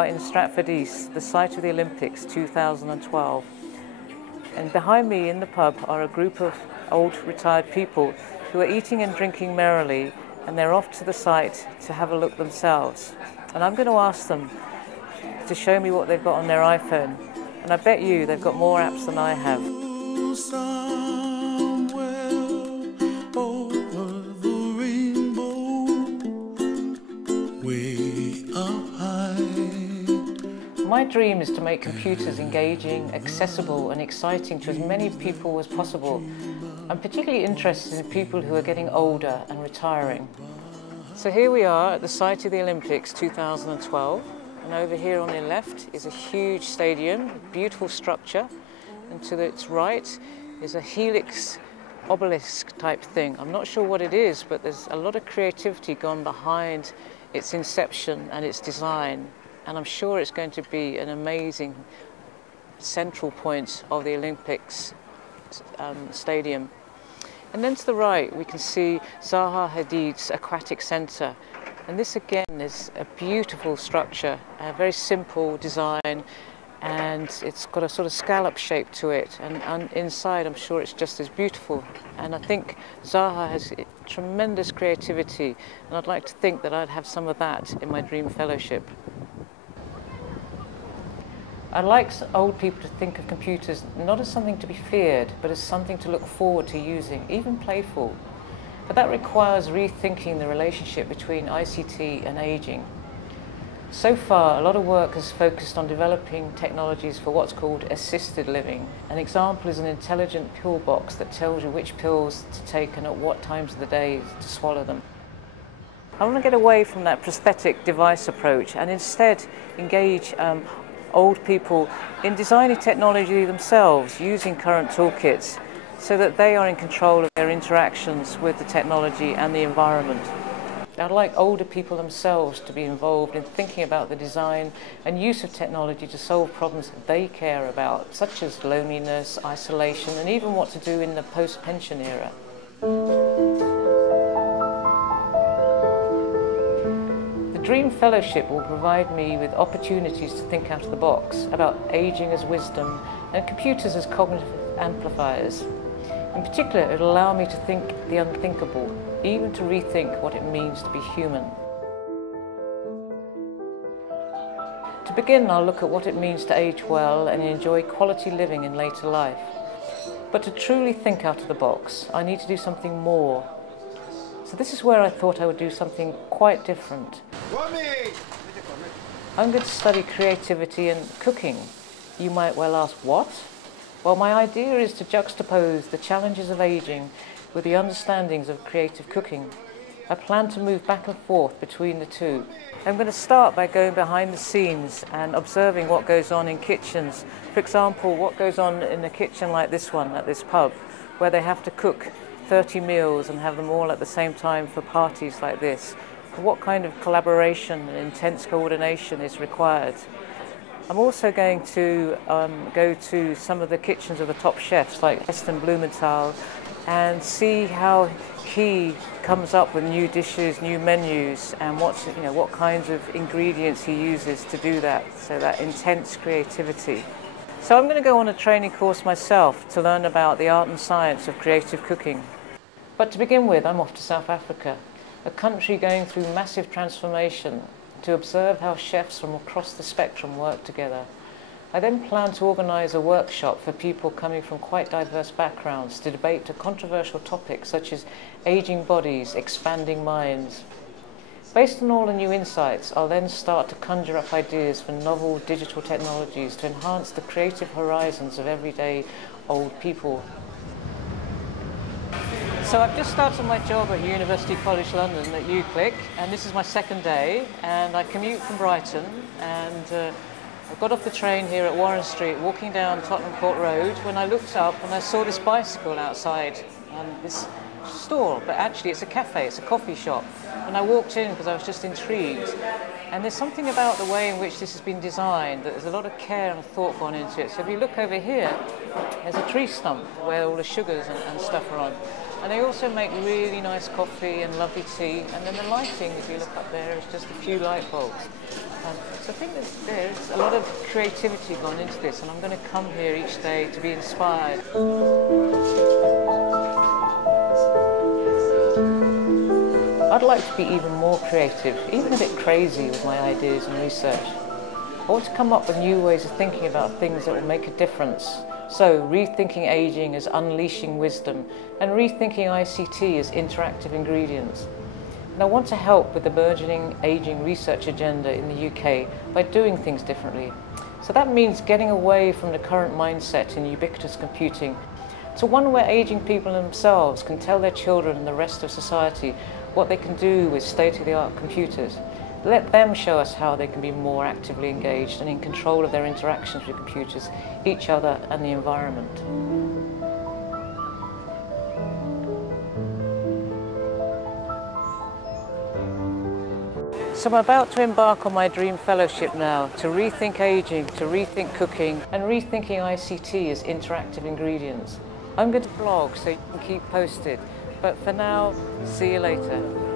are in Stratford East, the site of the Olympics 2012. And behind me in the pub are a group of old retired people who are eating and drinking merrily, and they're off to the site to have a look themselves. And I'm going to ask them to show me what they've got on their iPhone. And I bet you they've got more apps than I have. My dream is to make computers engaging, accessible and exciting to as many people as possible. I'm particularly interested in people who are getting older and retiring. So here we are at the site of the Olympics 2012, and over here on the left is a huge stadium, a beautiful structure, and to its right is a helix obelisk type thing. I'm not sure what it is, but there's a lot of creativity gone behind its inception and its design. And I'm sure it's going to be an amazing central point of the Olympics stadium. And then to the right we can see Zaha Hadid's aquatic centre. And this again is a beautiful structure, a very simple design, and it's got a sort of scallop shape to it. And inside I'm sure it's just as beautiful. And I think Zaha has tremendous creativity, and I'd like to think that I'd have some of that in my dream fellowship. I'd like old people to think of computers not as something to be feared, but as something to look forward to using, even playful. But that requires rethinking the relationship between ICT and aging. So far, a lot of work has focused on developing technologies for what's called assisted living. An example is an intelligent pill box that tells you which pills to take and at what times of the day to swallow them. I want to get away from that prosthetic device approach and instead engage old people in designing technology themselves using current toolkits so that they are in control of their interactions with the technology and the environment. I'd like older people themselves to be involved in thinking about the design and use of technology to solve problems that they care about, such as loneliness, isolation, and even what to do in the post-pension era. The Dream Fellowship will provide me with opportunities to think out of the box about aging as wisdom and computers as cognitive amplifiers. In particular, it will allow me to think the unthinkable, even to rethink what it means to be human. To begin, I'll look at what it means to age well and enjoy quality living in later life. But to truly think out of the box, I need to do something more. So this is where I thought I would do something quite different. I'm going to study creativity and cooking. You might well ask, what? Well, my idea is to juxtapose the challenges of aging with the understandings of creative cooking. I plan to move back and forth between the two. I'm going to start by going behind the scenes and observing what goes on in kitchens. For example, what goes on in a kitchen like this one at this pub, where they have to cook 30 meals and have them all at the same time for parties like this. What kind of collaboration and intense coordination is required. I'm also going to go to some of the kitchens of the top chefs like Weston Blumenthal and see how he comes up with new dishes, new menus, and what kinds of ingredients he uses to do that, so that intense creativity. So I'm going to go on a training course myself to learn about the art and science of creative cooking. But to begin with, I'm off to South Africa, a country going through massive transformation, to observe how chefs from across the spectrum work together. I then plan to organise a workshop for people coming from quite diverse backgrounds to debate a controversial topic such as ageing bodies, expanding minds. Based on all the new insights, I'll then start to conjure up ideas for novel digital technologies to enhance the creative horizons of everyday old people. So I've just started my job at University College London at UCLIC, and this is my second day, and I commute from Brighton, and I got off the train here at Warren Street, walking down Tottenham Court Road, when I looked up and I saw this bicycle outside this store, but actually it's a cafe, it's a coffee shop. And I walked in because I was just intrigued. And there's something about the way in which this has been designed, that there's a lot of care and thought gone into it. So if you look over here, there's a tree stump where all the sugars and stuff are on. And they also make really nice coffee and lovely tea. And then the lighting, if you look up there, is just a few light bulbs. So I think there's a lot of creativity gone into this, and I'm going to come here each day to be inspired. I'd like to be even more creative, even a bit crazy with my ideas and research. I want to come up with new ways of thinking about things that will make a difference. So, rethinking aging as unleashing wisdom, and rethinking ICT as interactive ingredients. And I want to help with the burgeoning aging research agenda in the UK by doing things differently. So that means getting away from the current mindset in ubiquitous computing to one where aging people themselves can tell their children and the rest of society what they can do with state-of-the-art computers. Let them show us how they can be more actively engaged and in control of their interactions with computers, each other and the environment. So I'm about to embark on my dream fellowship now to rethink aging, to rethink cooking and rethinking ICT as interactive ingredients. I'm going to blog so you can keep posted, but for now, see you later.